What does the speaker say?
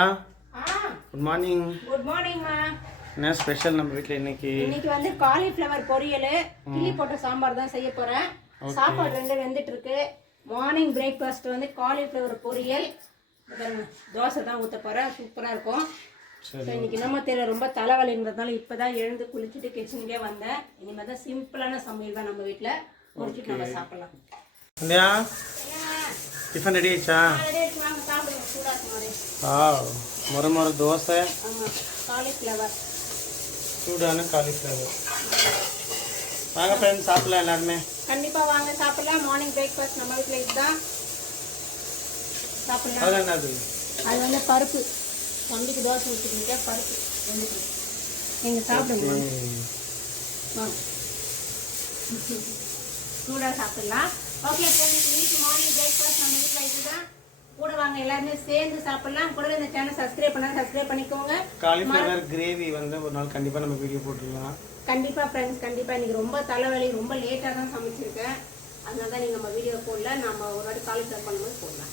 Good morning. Good மார்னிங்மா. என்ன special நம்ம வீட்ல இன்னைக்கு வந்து காலிஃப்ளவர் பொரியல், கிள்ளி போட்ட சாம்பார் தான் செய்ய போறேன். சாப்பாடு ரெண்டு வெந்துட்டு இருக்கு. மார்னிங் பிரேக்ஃபாஸ்ட் வந்து காலிஃப்ளவர் பொரியல், தோசை தான் ஊற்ற போறேன். சூப்பரா இருக்கும். இன்னைக்கு நம்ம தெரியல, ரொம்ப தலைவலின்றதுனால இப்பதான் எழுந்து குளிச்சுட்டு கிச்சனுக்கே வந்தேன். இனிமேல் தான் சிம்பிளான சமையல் தான் நம்ம வீட்டில் முடிச்சுட்டு நம்ம சாப்பிடலாம். இல்லையா? டிஃபன் ரெடி ஆயிடுச்சா? மொறு தோசை, காலிஃப்ளவர், சூடான காலிஃப்ளவர். வாங்க ஃப்ரெண்ட்ஸ், சாப்பிடலாம் எல்லாருமே. கண்டிப்பாக வாங்க சாப்பிடலாம். மார்னிங் பிரேக்ஃபாஸ்ட் நம்ம வீட்டில் இதுதான் சாப்பிடலாம். அது வந்து பருப்பு, தம்பிக்கு தோசை ஊற்றிக்கிட்டே பருப்பு நீங்கள் சாப்பிடுங்க. சூடாக சாப்பிடலாம். ஓகே ஃப்ரெண்ட்ஸ், இன்னைக்கு மார்னிங் பிரேக்ஃபாஸ்ட் நம்ம வீட்டில் இதுதான். கூட வாங்க எல்லாருமே சேர்ந்து சாப்பிடலாம். கூட இந்த சேனல் சப்ஸ்கிரைப் பண்ணா சப்ஸ்கிரைப் பண்ணிக்கோங்க. காலிஃப்ளவர் கிரேவி வந்து ஒரு நாள் கண்டிப்பாக நம்ம வீடியோ போட்டுடலாம். கண்டிப்பாக ஃப்ரெண்ட்ஸ், கண்டிப்பாக. இன்றைக்கி ரொம்ப தலைவலி, ரொம்ப லேட்டாக தான் சமைச்சிருக்கேன். அதனால தான் நீங்கள் நம்ம வீடியோ போடல. நம்ம ஒரு வாட்டி காலிஃப்ளவர் பண்ணும்போது போடலாம்.